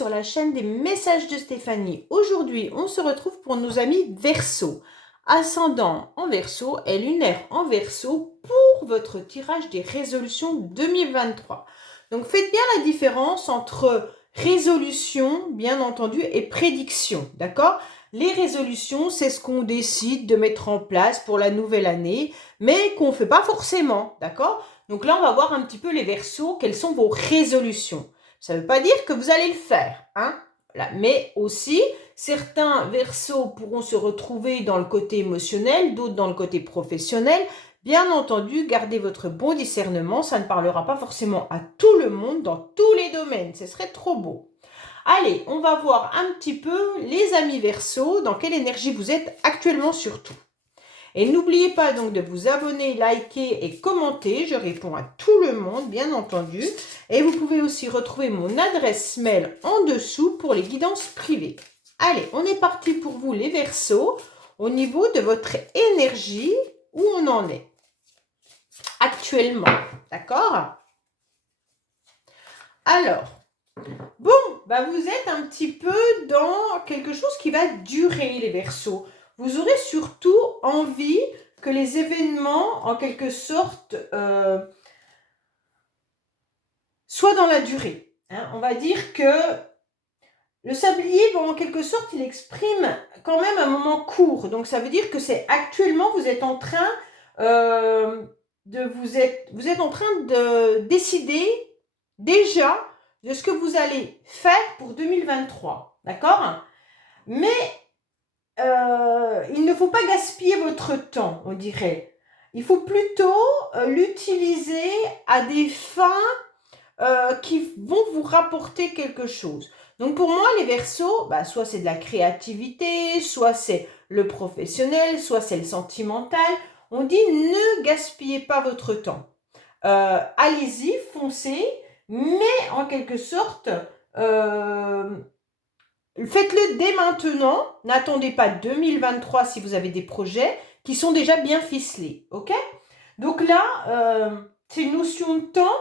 sur la chaîne des messages de Stéphanie. Aujourd'hui, on se retrouve pour nos amis Verseau. Ascendant en Verseau et lunaire en Verseau pour votre tirage des résolutions 2023. Donc faites bien la différence entre résolution, bien entendu, et prédiction, d'accord? Les résolutions, c'est ce qu'on décide de mettre en place pour la nouvelle année, mais qu'on ne fait pas forcément, d'accord? Donc là, on va voir un petit peu les Verseaux, quelles sont vos résolutions. Ça ne veut pas dire que vous allez le faire, hein? Voilà. Mais aussi, certains Verseaux pourront se retrouver dans le côté émotionnel, d'autres dans le côté professionnel. Bien entendu, gardez votre bon discernement, ça ne parlera pas forcément à tout le monde dans tous les domaines, ce serait trop beau. Allez, on va voir un petit peu les amis Verseaux, dans quelle énergie vous êtes actuellement surtout. Et n'oubliez pas donc de vous abonner, liker et commenter. Je réponds à tout le monde, bien entendu. Et vous pouvez aussi retrouver mon adresse mail en dessous pour les guidances privées. Allez, on est parti pour vous les Verseaux. Au niveau de votre énergie, où on en est actuellement. D'accord? Alors, bon, bah vous êtes un petit peu dans quelque chose qui va durer, les Verseaux. Vous aurez surtout envie que les événements, en quelque sorte, soient dans la durée. Hein. On va dire que le sablier, bon, en quelque sorte, il exprime quand même un moment court. Donc, ça veut dire que c'est actuellement, vous êtes en train vous êtes en train de décider déjà de ce que vous allez faire pour 2023. D'accord? Mais il ne faut pas gaspiller votre temps, on dirait. Il faut plutôt l'utiliser à des fins qui vont vous rapporter quelque chose. Donc pour moi, les Verseaux, bah, soit c'est de la créativité, soit c'est le professionnel, soit c'est le sentimental. On dit ne gaspillez pas votre temps. Allez-y, foncez, mais en quelque sorte, faites-le dès maintenant. N'attendez pas 2023 si vous avez des projets qui sont déjà bien ficelés. Ok? Donc là, c'est une notion de temps,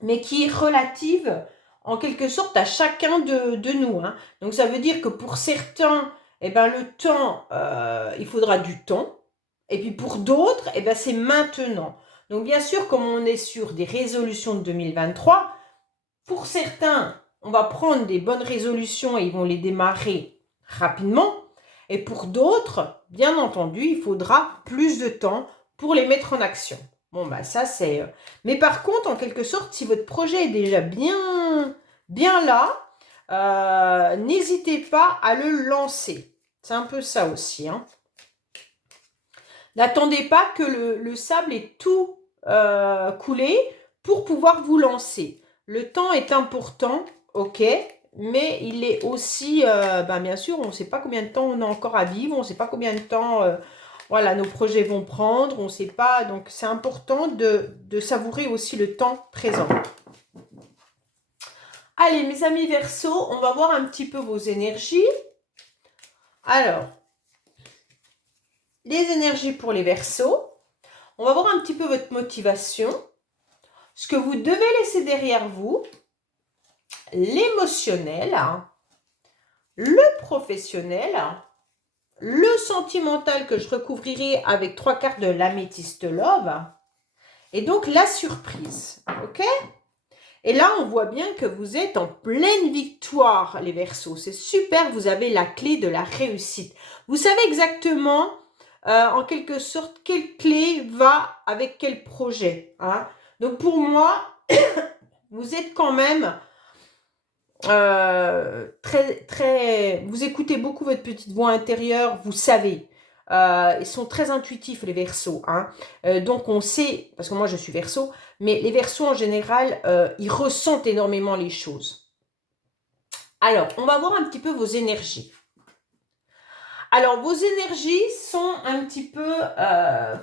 mais qui est relative en quelque sorte à chacun de nous. Hein. Donc ça veut dire que pour certains, eh ben, le temps, il faudra du temps. Et puis pour d'autres, eh ben, c'est maintenant. Donc bien sûr, comme on est sur des résolutions de 2023, pour certains, on va prendre des bonnes résolutions et ils vont les démarrer rapidement. Et pour d'autres, bien entendu, il faudra plus de temps pour les mettre en action. Bon, bah ça c'est... Mais par contre, en quelque sorte, si votre projet est déjà bien là, n'hésitez pas à le lancer. C'est un peu ça aussi. Hein. N'attendez pas que le sable ait tout coulé pour pouvoir vous lancer. Le temps est important, ok, mais il est aussi, bien sûr, on ne sait pas combien de temps on a encore à vivre, on ne sait pas combien de temps voilà, nos projets vont prendre, on ne sait pas. Donc, c'est important de savourer aussi le temps présent. Allez, mes amis Verseaux, on va voir un petit peu vos énergies. Alors, les énergies pour les Verseaux. On va voir un petit peu votre motivation, ce que vous devez laisser derrière vous, l'émotionnel, le professionnel, le sentimental que je recouvrirai avec 3 cartes de l'améthyste love, et donc la surprise, ok? Et là, on voit bien que vous êtes en pleine victoire, les Verseaux. C'est super, vous avez la clé de la réussite. Vous savez exactement, en quelque sorte, quelle clé va avec quel projet. Hein? Donc, pour moi, vous êtes quand même vous écoutez beaucoup votre petite voix intérieure, vous savez. Ils sont très intuitifs, les Verseaux. Hein. Donc, on sait, parce que moi, je suis Verseau, mais les Verseaux, en général, ils ressentent énormément les choses. Alors, on va voir un petit peu vos énergies. Alors, vos énergies sont un petit peu,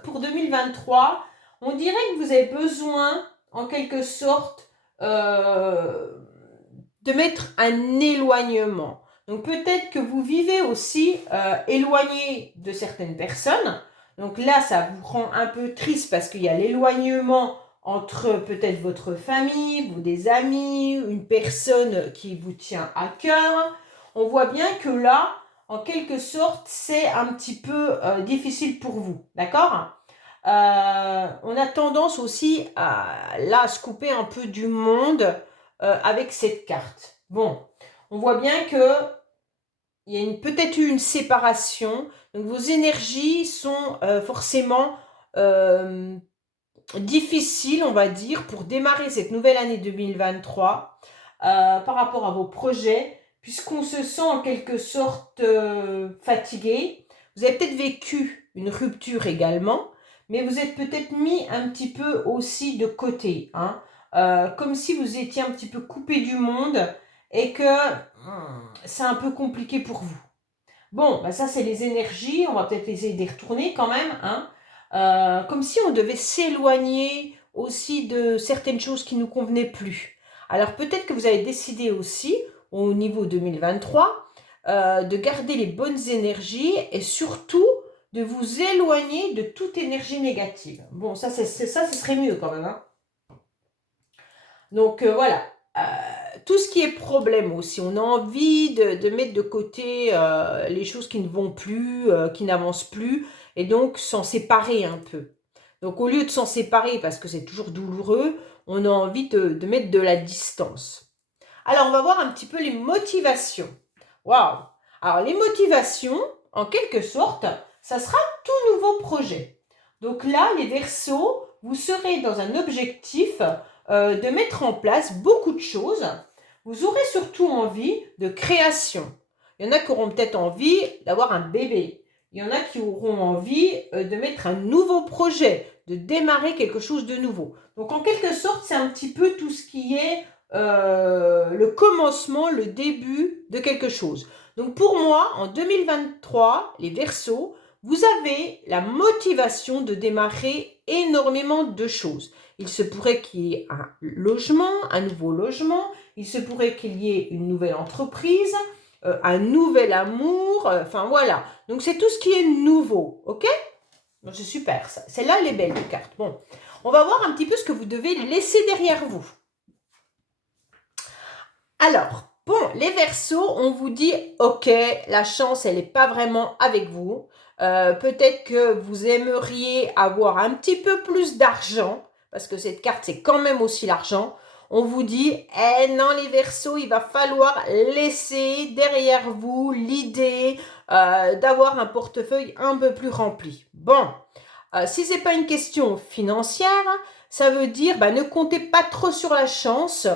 pour 2023, on dirait que vous avez besoin, en quelque sorte, de mettre un éloignement. Donc peut-être que vous vivez aussi éloigné de certaines personnes. Donc là, ça vous rend un peu triste parce qu'il y a l'éloignement entre peut-être votre famille, vous des amis, une personne qui vous tient à cœur. On voit bien que là, en quelque sorte, c'est un petit peu difficile pour vous, d'accord? On a tendance aussi à se couper un peu du monde avec cette carte. Bon, on voit bien que il y a peut-être eu une séparation, donc vos énergies sont forcément difficiles, on va dire, pour démarrer cette nouvelle année 2023 par rapport à vos projets, puisqu'on se sent en quelque sorte fatigué. Vous avez peut-être vécu une rupture également, mais vous êtes peut-être mis un petit peu aussi de côté, hein, comme si vous étiez un petit peu coupé du monde et que c'est un peu compliqué pour vous. Bon, bah ça c'est les énergies, on va peut-être essayer d'y retourner quand même, hein. Comme si on devait s'éloigner aussi de certaines choses qui ne nous convenaient plus. Alors peut-être que vous avez décidé aussi, au niveau 2023, de garder les bonnes énergies et surtout de vous éloigner de toute énergie négative. Bon, ça, ça, ce serait mieux quand même, hein. Donc voilà, tout ce qui est problème aussi, on a envie de mettre de côté les choses qui ne vont plus, qui n'avancent plus, et donc s'en séparer un peu. Donc au lieu de s'en séparer, parce que c'est toujours douloureux, on a envie de mettre de la distance. Alors on va voir un petit peu les motivations. Waouh! Alors les motivations, en quelque sorte, ça sera tout nouveau projet. Donc là, les Verseaux, vous serez dans un objectif de mettre en place beaucoup de choses. Vous aurez surtout envie de création. Il y en a qui auront peut-être envie d'avoir un bébé. Il y en a qui auront envie de mettre un nouveau projet, de démarrer quelque chose de nouveau. Donc en quelque sorte, c'est un petit peu tout ce qui est le commencement, le début de quelque chose. Donc pour moi, en 2023, les Verseaux, vous avez la motivation de démarrer énormément de choses. Il se pourrait qu'il y ait un logement, un nouveau logement, il se pourrait qu'il y ait une nouvelle entreprise, un nouvel amour, enfin voilà. Donc c'est tout ce qui est nouveau, ok? Donc c'est super ça. Celle-là, elle est belle, les cartes. Bon, on va voir un petit peu ce que vous devez laisser derrière vous. Alors, bon, les Verseaux, on vous dit, ok, la chance, elle n'est pas vraiment avec vous. Peut-être que vous aimeriez avoir un petit peu plus d'argent, parce que cette carte, c'est quand même aussi l'argent. On vous dit, eh non, les Verseaux, il va falloir laisser derrière vous l'idée d'avoir un portefeuille un peu plus rempli. Bon, si ce n'est pas une question financière, ça veut dire, ne comptez pas trop sur la chance,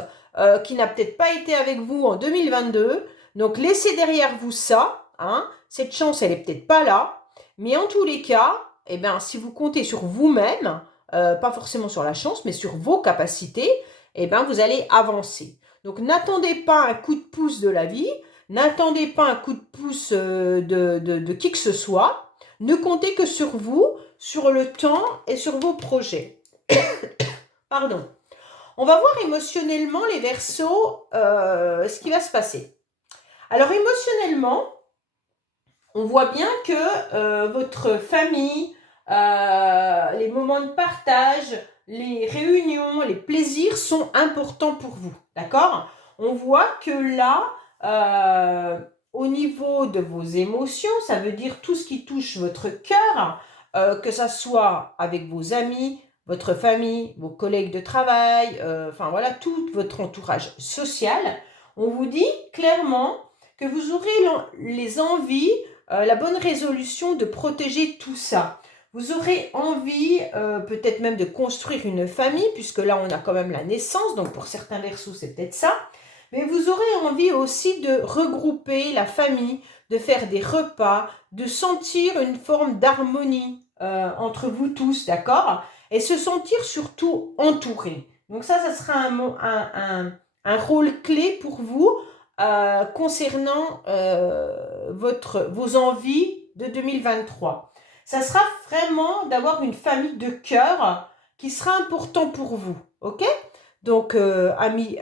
qui n'a peut-être pas été avec vous en 2022. Donc, laissez derrière vous ça. Hein. Cette chance, elle n'est peut-être pas là. Mais en tous les cas, eh bien, si vous comptez sur vous-même, pas forcément sur la chance, mais sur vos capacités, eh bien, vous allez avancer. Donc, n'attendez pas un coup de pouce de la vie. N'attendez pas un coup de pouce de qui que ce soit. Ne comptez que sur vous, sur le temps et sur vos projets. Pardon. On va voir émotionnellement, les Verseaux, ce qui va se passer. Alors émotionnellement, on voit bien que votre famille, les moments de partage, les réunions, les plaisirs sont importants pour vous. D'accord? On voit que là, au niveau de vos émotions, ça veut dire tout ce qui touche votre cœur, que ça soit avec vos amis, votre famille, vos collègues de travail, enfin voilà, tout votre entourage social. On vous dit clairement que vous aurez les envies, la bonne résolution de protéger tout ça. Vous aurez envie peut-être même de construire une famille, puisque là on a quand même la naissance, donc pour certains Verseaux c'est peut-être ça. Mais vous aurez envie aussi de regrouper la famille, de faire des repas, de sentir une forme d'harmonie entre vous tous, d'accord? Et se sentir surtout entouré. Donc ça sera un rôle clé pour vous concernant vos envies de 2023. Ça sera vraiment d'avoir une famille de cœur qui sera important pour vous, ok? Donc, amis,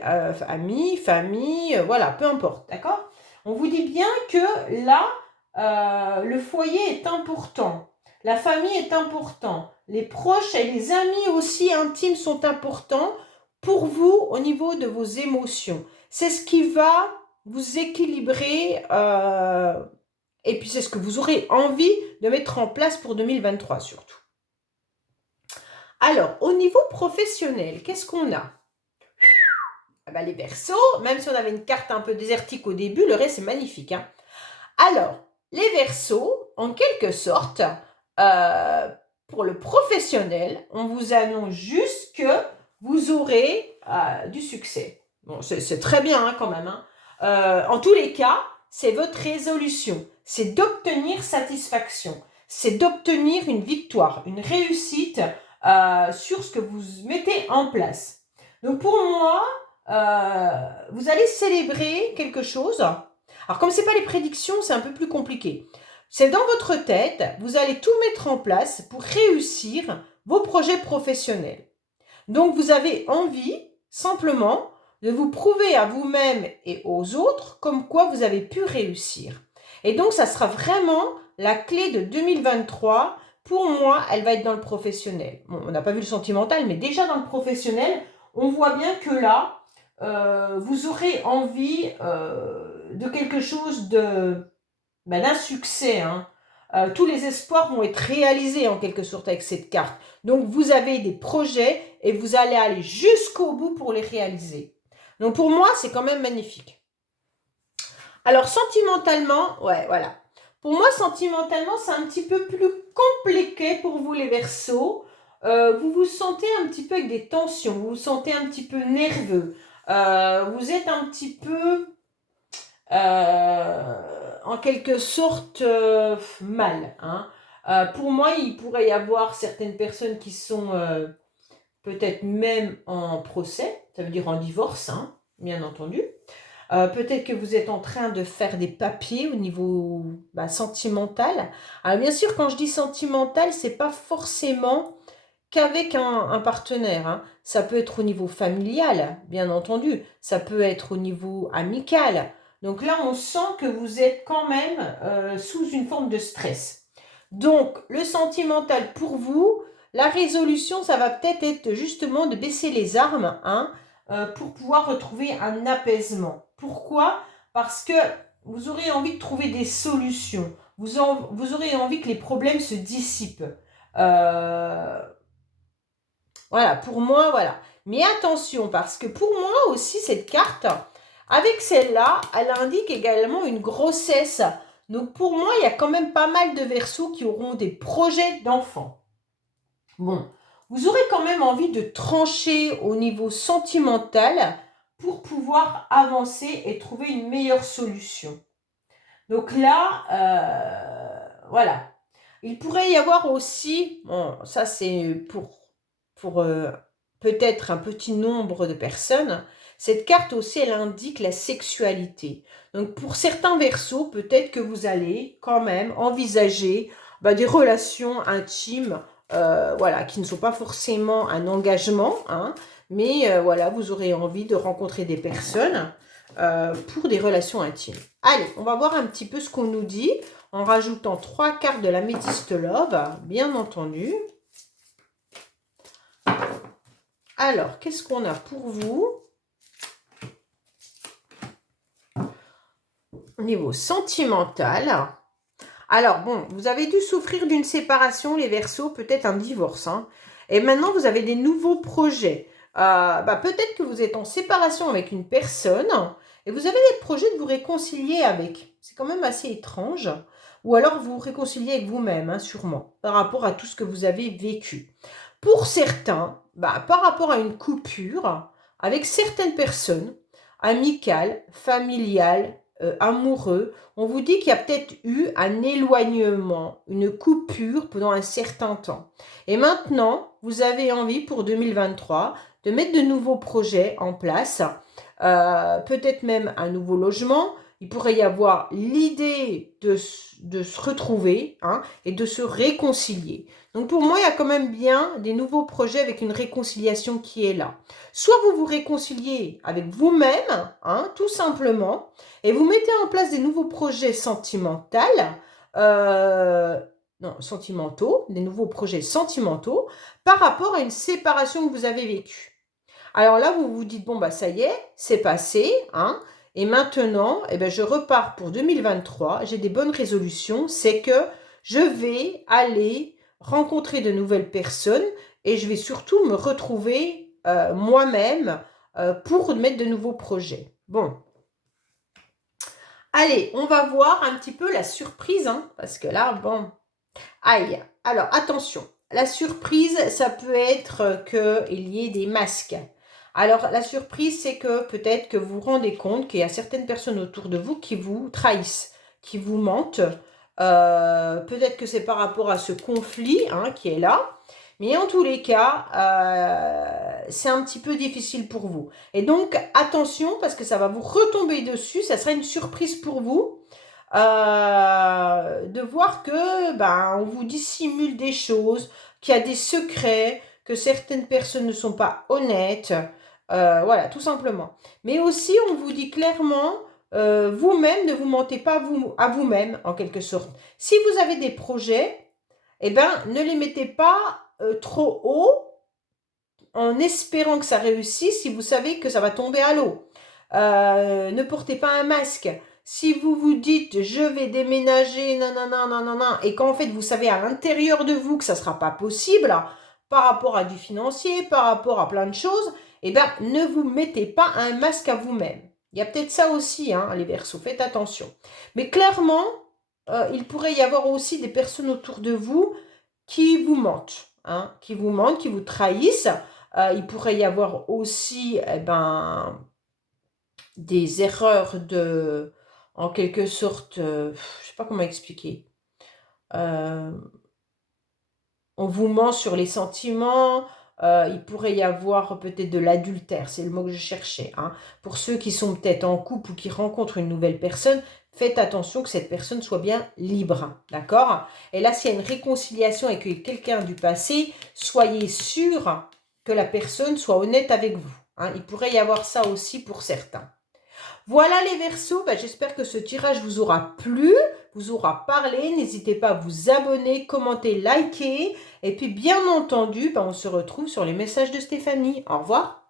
famille, voilà, peu importe, d'accord? On vous dit bien que là, le foyer est important, la famille est important, les proches et les amis aussi intimes sont importants pour vous au niveau de vos émotions. C'est ce qui va vous équilibrer et puis c'est ce que vous aurez envie de mettre en place pour 2023 surtout. Alors, au niveau professionnel, qu'est-ce qu'on a? Ah bah, les Verseaux, même si on avait une carte un peu désertique au début, le reste c'est magnifique. Hein. Alors, les Verseaux, en quelque sorte, pour le professionnel, on vous annonce juste que vous aurez du succès. Bon, c'est très bien hein, quand même. Hein. En tous les cas, c'est votre résolution. C'est d'obtenir satisfaction. C'est d'obtenir une victoire, une réussite sur ce que vous mettez en place. Donc pour moi, vous allez célébrer quelque chose. Alors comme ce n'est pas les prédictions, c'est un peu plus compliqué. C'est dans votre tête, vous allez tout mettre en place pour réussir vos projets professionnels. Donc vous avez envie simplement de vous prouver à vous-même et aux autres comme quoi vous avez pu réussir. Et donc ça sera vraiment la clé de 2023. Pour moi, elle va être dans le professionnel. Bon, on n'a pas vu le sentimental, mais déjà dans le professionnel, on voit bien que là, vous aurez envie de quelque chose d'un succès. Hein. Tous les espoirs vont être réalisés en quelque sorte avec cette carte. Donc vous avez des projets et vous allez aller jusqu'au bout pour les réaliser. Donc pour moi, c'est quand même magnifique. Alors sentimentalement, ouais, voilà. Pour moi, sentimentalement, c'est un petit peu plus compliqué pour vous les Verseaux. Vous vous sentez un petit peu avec des tensions, vous vous sentez un petit peu nerveux. Vous êtes un petit peu, en quelque sorte, mal. Hein. Pour moi, il pourrait y avoir certaines personnes qui sont peut-être même en procès, ça veut dire en divorce, hein, bien entendu. Peut-être que vous êtes en train de faire des papiers au niveau sentimental. Alors bien sûr, quand je dis sentimental, c'est pas forcément qu'avec un partenaire. Hein. Ça peut être au niveau familial, bien entendu. Ça peut être au niveau amical. Donc là, on sent que vous êtes quand même sous une forme de stress. Donc, le sentimental pour vous, la résolution, ça va peut-être être justement de baisser les armes hein, pour pouvoir retrouver un apaisement. Pourquoi? Parce que vous aurez envie de trouver des solutions. Vous aurez envie que les problèmes se dissipent. Voilà, pour moi, voilà. Mais attention, parce que pour moi aussi, cette carte, avec celle-là, elle indique également une grossesse. Donc pour moi, il y a quand même pas mal de Verseaux qui auront des projets d'enfants. Bon, vous aurez quand même envie de trancher au niveau sentimental pour pouvoir avancer et trouver une meilleure solution. Donc là, voilà. Il pourrait y avoir aussi, bon, ça c'est pour peut-être un petit nombre de personnes, cette carte aussi, elle indique la sexualité. Donc pour certains Verseaux, peut-être que vous allez quand même envisager des relations intimes, voilà, qui ne sont pas forcément un engagement, hein, mais voilà, vous aurez envie de rencontrer des personnes pour des relations intimes. Allez, on va voir un petit peu ce qu'on nous dit en rajoutant 3 cartes de l'Améthyste Love, bien entendu. Alors, qu'est-ce qu'on a pour vous? Au niveau sentimental. Alors, bon, vous avez dû souffrir d'une séparation, les Verseaux, peut-être un divorce. Hein. Et maintenant, vous avez des nouveaux projets. Peut-être que vous êtes en séparation avec une personne et vous avez des projets de vous réconcilier avec. C'est quand même assez étrange. Ou alors vous vous réconciliez avec vous-même, hein, sûrement, par rapport à tout ce que vous avez vécu. Pour certains, par rapport à une coupure avec certaines personnes, amicales, familiales, amoureux, on vous dit qu'il y a peut-être eu un éloignement, une coupure pendant un certain temps. Et maintenant, vous avez envie pour 2023 de mettre de nouveaux projets en place, peut-être même un nouveau logement. Il pourrait y avoir l'idée de se retrouver hein, et de se réconcilier. Donc pour moi, il y a quand même bien des nouveaux projets avec une réconciliation qui est là. Soit vous vous réconciliez avec vous-même, hein, tout simplement, et vous mettez en place des nouveaux projets sentimentaux non, sentimentaux, des nouveaux projets sentimentaux par rapport à une séparation que vous avez vécue. Alors là, vous vous dites, bon, bah ça y est, c'est passé, hein, et maintenant, eh ben, je repars pour 2023, j'ai des bonnes résolutions, c'est que je vais aller rencontrer de nouvelles personnes et je vais surtout me retrouver moi-même pour mettre de nouveaux projets. Bon, allez, on va voir un petit peu la surprise, hein, parce que là, bon, aïe. Alors, attention, la surprise, ça peut être qu'il y ait des masques. Alors, la surprise, c'est que peut-être que vous vous rendez compte qu'il y a certaines personnes autour de vous qui vous trahissent, qui vous mentent. Peut-être que c'est par rapport à ce conflit hein, qui est là. Mais en tous les cas, c'est un petit peu difficile pour vous. Et donc, attention, parce que ça va vous retomber dessus, ça sera une surprise pour vous. De voir que on vous dissimule des choses, qu'il y a des secrets, que certaines personnes ne sont pas honnêtes. Voilà, tout simplement. Mais aussi, on vous dit clairement, vous-même, ne vous mentez pas à vous-même, en quelque sorte. Si vous avez des projets, eh ben, ne les mettez pas trop haut en espérant que ça réussisse si vous savez que ça va tomber à l'eau. Ne portez pas un masque. Si vous vous dites je vais déménager, nanana, nanana, et qu'en fait vous savez à l'intérieur de vous que ça ne sera pas possible par rapport à du financier, par rapport à plein de choses, eh bien ne vous mettez pas un masque à vous-même. Il y a peut-être ça aussi, hein, les Verseaux, faites attention. Mais clairement, il pourrait y avoir aussi des personnes autour de vous qui vous mentent, hein, qui vous trahissent. Il pourrait y avoir aussi des erreurs en quelque sorte, je ne sais pas comment expliquer. On vous ment sur les sentiments, il pourrait y avoir peut-être de l'adultère, c'est le mot que je cherchais. Hein. Pour ceux qui sont peut-être en couple ou qui rencontrent une nouvelle personne, faites attention que cette personne soit bien libre, d'accord? Et là, s'il y a une réconciliation avec quelqu'un du passé, soyez sûr que la personne soit honnête avec vous. Hein. Il pourrait y avoir ça aussi pour certains. Voilà les Verseaux, j'espère que ce tirage vous aura plu, vous aura parlé. N'hésitez pas à vous abonner, commenter, liker. Et puis bien entendu, on se retrouve sur les messages de Stéphanie. Au revoir.